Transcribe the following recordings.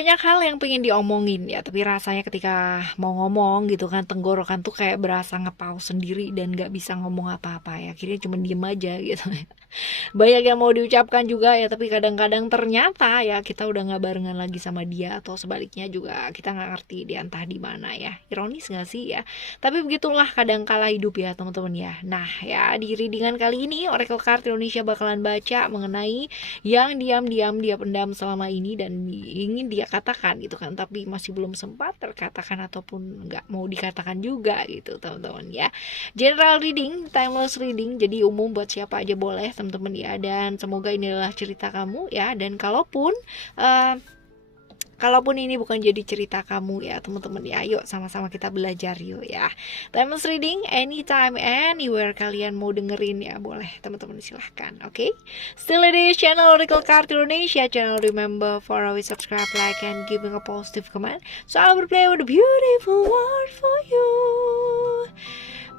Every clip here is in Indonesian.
banyak hal yang pengen diomongin ya, tapi rasanya ketika mau ngomong gitu kan, tenggorokan tuh kayak berasa ngepaus sendiri dan nggak bisa ngomong apa-apa ya. Akhirnya cuma diem aja gitu. Banyak yang mau diucapkan juga ya, tapi kadang-kadang ternyata ya kita udah nggak barengan lagi sama dia, atau sebaliknya juga kita nggak ngerti dia entah di mana ya. Ironis nggak sih ya? Tapi begitulah kadang kala hidup ya teman-teman ya. Nah ya, di readingan kali ini Oracle Card Indonesia bakalan baca mengenai yang diam-diam dia pendam selama ini dan ingin dia katakan gitu kan, tapi masih belum sempat terkatakan ataupun nggak mau dikatakan juga gitu teman-teman ya. General reading, timeless reading, jadi umum buat siapa aja boleh teman-teman ya. Dan semoga ini adalah cerita kamu ya. Dan uh, kalaupun ini bukan jadi cerita kamu ya teman-teman ya, yuk sama-sama kita belajar yuk ya. Timeless reading anytime anywhere kalian mau dengerin ya, boleh teman-teman silahkan. Oke, still ini channel Oracle Card Indonesia channel. Remember for always subscribe, like, and giving a positive comment, so I will play with a beautiful word for you.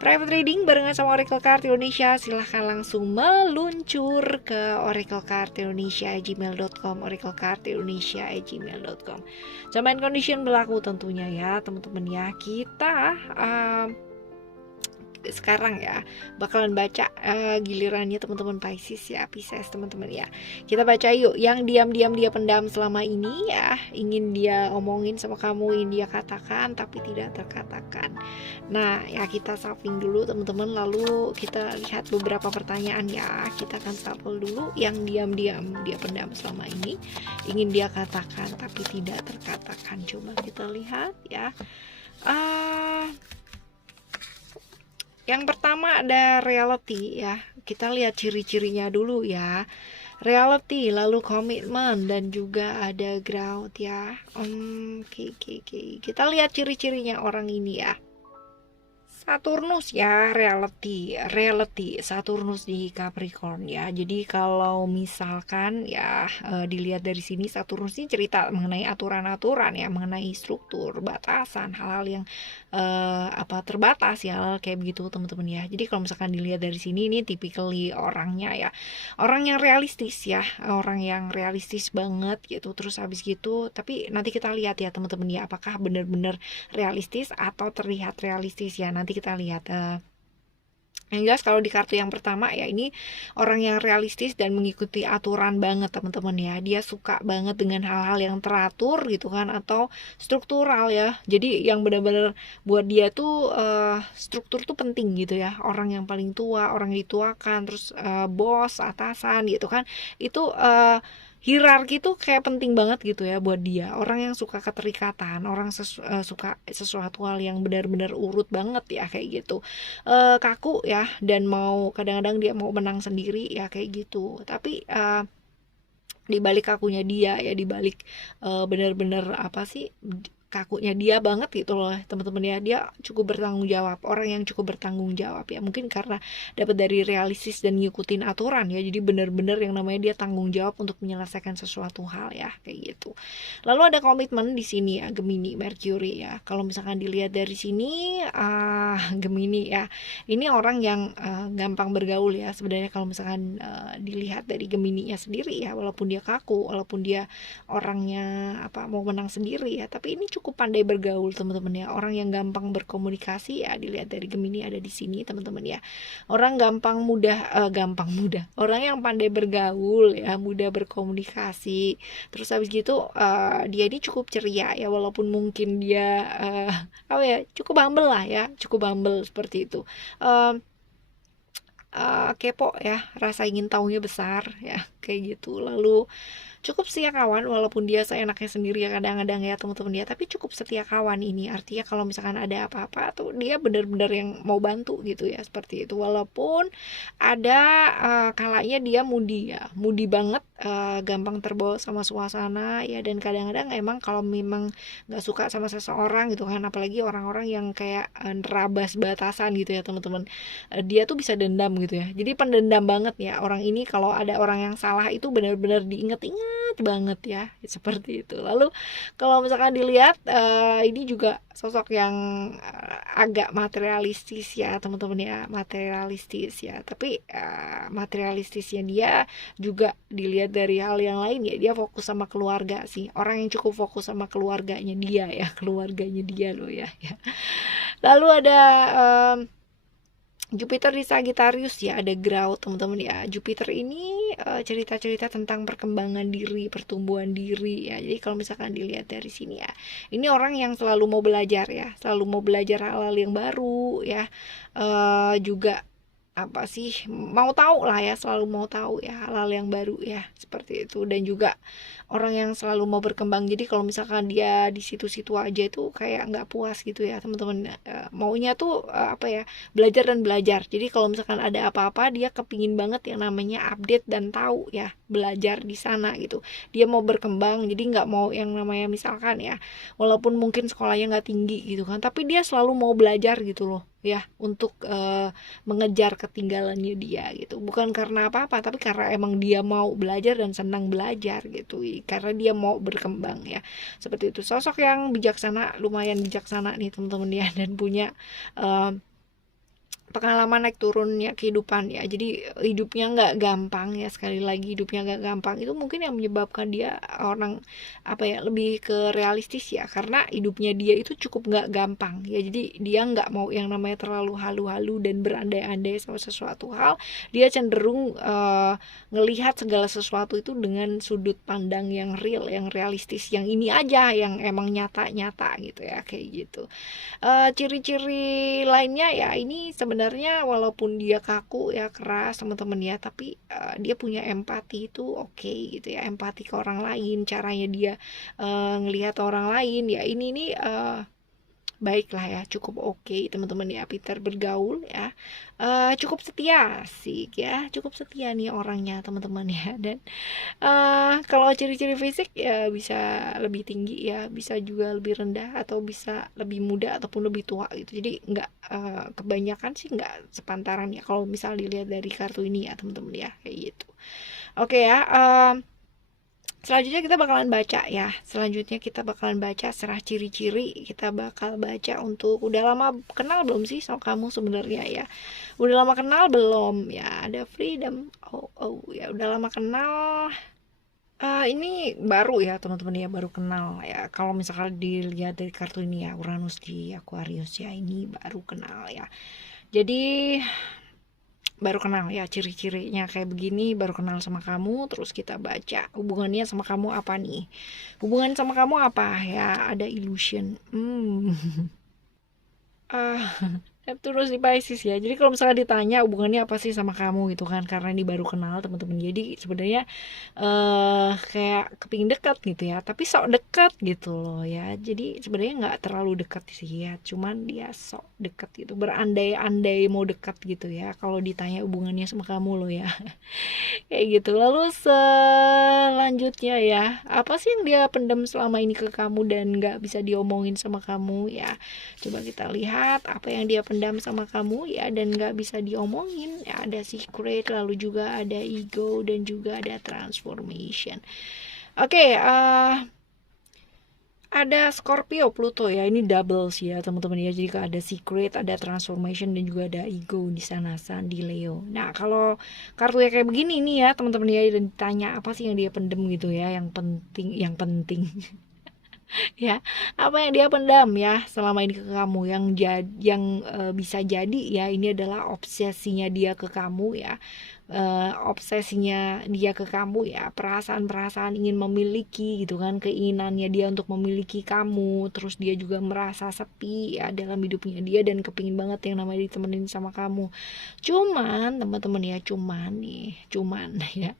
Private reading barengan sama Oracle Card Indonesia, silahkan langsung meluncur ke oraclecardindonesia@gmail.com, oraclecardindonesia@gmail.com. Terms and condition berlaku tentunya ya teman-teman ya. Kita sekarang ya bakalan baca gilirannya teman-teman Pisces ya, Pisces teman-teman ya. Kita baca yuk yang diam-diam dia pendam selama ini ya, ingin dia omongin sama kamu, ingin dia katakan tapi tidak terkatakan. Nah ya, kita shuffling dulu teman-teman, lalu kita lihat beberapa pertanyaan ya. Kita akan shuffle dulu yang diam-diam dia pendam selama ini, ingin dia katakan tapi tidak terkatakan. Coba kita lihat ya. Yang pertama ada reality ya. Kita lihat ciri-cirinya dulu ya. Reality, lalu komitmen, dan juga ada growth ya. Oke. Kita lihat ciri-cirinya orang ini ya. Saturnus ya, reality Saturnus di Capricorn ya. Jadi kalau misalkan ya dilihat dari sini, Saturnus ini cerita mengenai aturan-aturan ya, mengenai struktur, batasan, hal-hal yang terbatas ya, kayak begitu teman-teman ya. Jadi kalau misalkan dilihat dari sini, ini typically orangnya ya, orang yang realistis ya, orang yang realistis banget gitu. Terus habis gitu, tapi nanti kita lihat ya teman-teman ya, apakah benar-benar realistis atau terlihat realistis ya. Nanti kita lihat yang jelas kalau di kartu yang pertama ya, ini orang yang realistis dan mengikuti aturan banget teman-teman ya. Dia suka banget dengan hal-hal yang teratur gitu kan, atau struktural ya. Jadi yang benar-benar buat dia tuh struktur tuh penting gitu ya. Orang yang paling tua, orang yang dituakan, terus bos, atasan gitu kan, itu hierarki tuh kayak penting banget gitu ya buat dia. Orang yang suka keterikatan, orang suka sesuatu hal yang benar-benar urut banget ya, kayak gitu. Kaku ya, dan mau kadang-kadang dia mau menang sendiri ya, kayak gitu. Tapi di balik kakunya dia ya, di balik benar-benar kakunya dia banget gitu loh teman-teman ya, dia cukup bertanggung jawab, orang yang cukup bertanggung jawab ya. Mungkin karena dapat dari realistis dan ngikutin aturan ya, jadi benar-benar yang namanya dia tanggung jawab untuk menyelesaikan sesuatu hal ya, kayak gitu. Lalu ada komitmen di sini ya, Gemini Mercury ya. Kalau misalkan dilihat dari sini Gemini ya, ini orang yang gampang bergaul ya sebenarnya. Kalau misalkan dilihat dari Gemininya sendiri ya, walaupun dia kaku, walaupun dia orangnya mau menang sendiri ya, tapi ini cukup pandai bergaul teman-teman ya. Orang yang gampang berkomunikasi ya, dilihat dari Gemini ada di sini teman-teman ya. Orang gampang mudah, orang yang pandai bergaul ya, mudah berkomunikasi. Terus habis gitu dia ini cukup ceria ya, walaupun mungkin dia cukup humble lah ya, cukup humble seperti itu. Kepo ya, rasa ingin tahunya besar ya, kayak gitu. Lalu cukup setia kawan, walaupun dia seenaknya sendiri ya kadang-kadang ya teman-teman ya, tapi cukup setia kawan. Ini artinya kalau misalkan ada apa-apa tuh dia benar-benar yang mau bantu gitu ya, seperti itu. Walaupun ada kalanya dia moody banget, gampang terbawa sama suasana ya, dan kadang-kadang emang kalau memang nggak suka sama seseorang gitu kan, apalagi orang-orang yang kayak nerabas batasan gitu ya teman-teman, dia tuh bisa dendam gitu ya. Jadi pendendam banget ya orang ini. Kalau ada orang yang salah itu benar-benar diinget-inget banget ya, seperti itu. Lalu kalau misalkan dilihat ini juga sosok yang agak materialistis ya teman-teman ya, materialistis ya. Tapi materialistisnya dia juga dilihat dari hal yang lain ya, dia fokus sama keluarga sih, orang yang cukup fokus sama keluarganya dia ya, keluarganya dia loh ya. Lalu ada Jupiter di Sagittarius ya, ada Grau teman-teman ya. Jupiter ini cerita-cerita tentang perkembangan diri, pertumbuhan diri ya. Jadi kalau misalkan dilihat dari sini ya, ini orang yang selalu mau belajar ya, selalu mau belajar hal-hal yang baru ya. Juga apa sih, mau tahu lah ya, selalu mau tahu ya hal-hal yang baru ya, seperti itu. Dan juga orang yang selalu mau berkembang, jadi kalau misalkan dia di situ-situ aja itu kayak nggak puas gitu ya teman-teman. Maunya tuh apa ya, belajar dan belajar. Jadi kalau misalkan ada apa-apa dia kepingin banget yang namanya update dan tahu ya, belajar di sana gitu. Dia mau berkembang, jadi nggak mau yang namanya misalkan ya, walaupun mungkin sekolahnya nggak tinggi gitu kan, tapi dia selalu mau belajar gitu loh ya, untuk mengejar ketinggalannya dia gitu. Bukan karena apa-apa, tapi karena emang dia mau belajar dan senang belajar gitu, karena dia mau berkembang ya, seperti itu. Sosok yang bijaksana, lumayan bijaksana nih teman-teman ya, dan punya pengalaman naik turunnya kehidupan ya. Jadi hidupnya nggak gampang ya, sekali lagi hidupnya nggak gampang. Itu mungkin yang menyebabkan dia orang apa ya, lebih ke realistis ya, karena hidupnya dia itu cukup nggak gampang ya. Jadi dia nggak mau yang namanya terlalu halu-halu dan berandai-andai sama sesuatu hal. Dia cenderung ngelihat segala sesuatu itu dengan sudut pandang yang real, yang realistis, yang ini aja, yang emang nyata-nyata gitu ya, kayak gitu. Ciri-ciri lainnya ya, ini sebenarnya walaupun dia kaku ya, keras teman-teman ya, tapi dia punya empati itu oke gitu ya, empati ke orang lain, caranya dia ngelihat orang lain ya, ini nih baik lah ya, cukup oke teman-teman ya. Peter bergaul ya, cukup setia sih ya, cukup setia nih orangnya teman-teman ya. Dan kalau ciri-ciri fisik ya, bisa lebih tinggi ya, bisa juga lebih rendah, atau bisa lebih muda ataupun lebih tua gitu. Jadi nggak kebanyakan sih nggak sepantaran ya kalau misal dilihat dari kartu ini ya teman-teman ya, kayak gitu. Oke ya, selanjutnya kita bakalan baca ya. Selanjutnya kita bakalan baca serah ciri-ciri. Kita bakal baca untuk udah lama kenal belum sih sama kamu sebenarnya ya. Udah lama kenal belum ya. Ada freedom. Oh ya, udah lama kenal. Ini baru ya teman-teman ya, baru kenal ya. Kalau misalkan dilihat dari kartu ini ya, Uranus di Aquarius ya, ini baru kenal ya. Jadi baru kenal ya, ciri-cirinya kayak begini, baru kenal sama kamu. Terus kita baca hubungannya sama kamu apa nih, hubungan sama kamu apa ya. Ada illusion. Terus di Pisces ya. Jadi kalau misalnya ditanya hubungannya apa sih sama kamu gitu kan, karena ini baru kenal teman-teman. Jadi sebenarnya kayak kepingin dekat gitu ya, tapi sok dekat gitu loh ya. Jadi sebenarnya nggak terlalu dekat sih ya, cuman dia sok dekat gitu, berandai-andai mau dekat gitu ya, kalau ditanya hubungannya sama kamu loh ya. Kayak gitu. Lalu selanjutnya ya, apa sih yang dia pendam selama ini ke kamu dan nggak bisa diomongin sama kamu ya. Coba kita lihat apa yang dia pendam sama kamu ya dan nggak bisa diomongin ya. Ada secret, lalu juga ada ego, dan juga ada transformation. Oke, ada Scorpio Pluto ya, ini double sih ya teman-teman ya. Jadi ada secret, ada transformation, dan juga ada ego di sana, Sun di Leo. Nah kalau kartu ya kayak begini nih ya teman-teman ya, dan ditanya apa sih yang dia pendem gitu ya, yang penting ya, apa yang dia pendam ya selama ini ke kamu, yang bisa jadi ya ini adalah obsesinya dia ke kamu ya. Obsesinya dia ke kamu ya, perasaan-perasaan ingin memiliki gitu kan, keinginannya dia untuk memiliki kamu. Terus dia juga merasa sepi ya dalam hidupnya dia, dan kepingin banget yang namanya ditemenin sama kamu. Cuman teman-teman ya, cuman ya,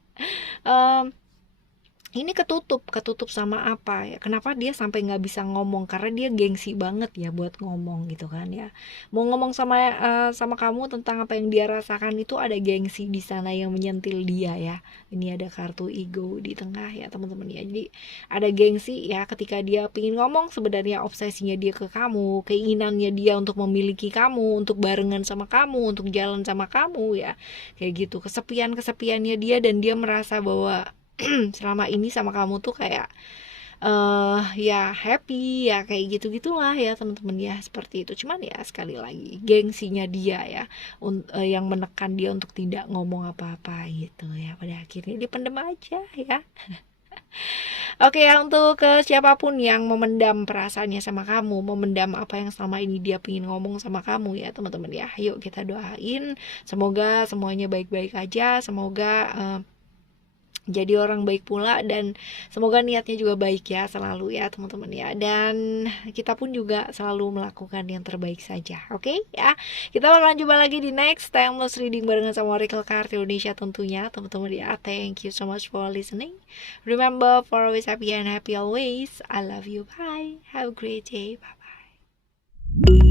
ini ketutup sama apa ya, kenapa dia sampai nggak bisa ngomong, karena dia gengsi banget ya buat ngomong gitu kan ya. Mau ngomong sama kamu tentang apa yang dia rasakan, itu ada gengsi di sana yang menyentil dia ya. Ini ada kartu ego di tengah ya teman-teman ya. Jadi ada gengsi ya ketika dia pingin ngomong. Sebenarnya obsesinya dia ke kamu, keinginannya dia untuk memiliki kamu, untuk barengan sama kamu, untuk jalan sama kamu ya, kayak gitu. Kesepiannya dia, dan dia merasa bahwa selama ini sama kamu tuh kayak ya happy ya, kayak gitu-gitulah ya teman-teman ya, seperti itu. Cuman ya sekali lagi gengsinya dia ya, yang menekan dia untuk tidak ngomong apa-apa gitu ya. Pada akhirnya dia pendem aja ya. Oke ya, untuk ke siapapun yang memendam perasaannya sama kamu, memendam apa yang selama ini dia pengen ngomong sama kamu ya teman-teman ya, yuk kita doain semoga semuanya baik-baik aja, semoga jadi orang baik pula, dan semoga niatnya juga baik ya selalu ya teman-teman ya, dan kita pun juga selalu melakukan yang terbaik saja. Oke ya, kita bakalan jumpa lagi di next timeless reading barengan sama Oracle Card Indonesia tentunya teman-teman ya. Thank you so much for listening. Remember for always happy and happy always. I love you. Bye, have a great day. Bye bye.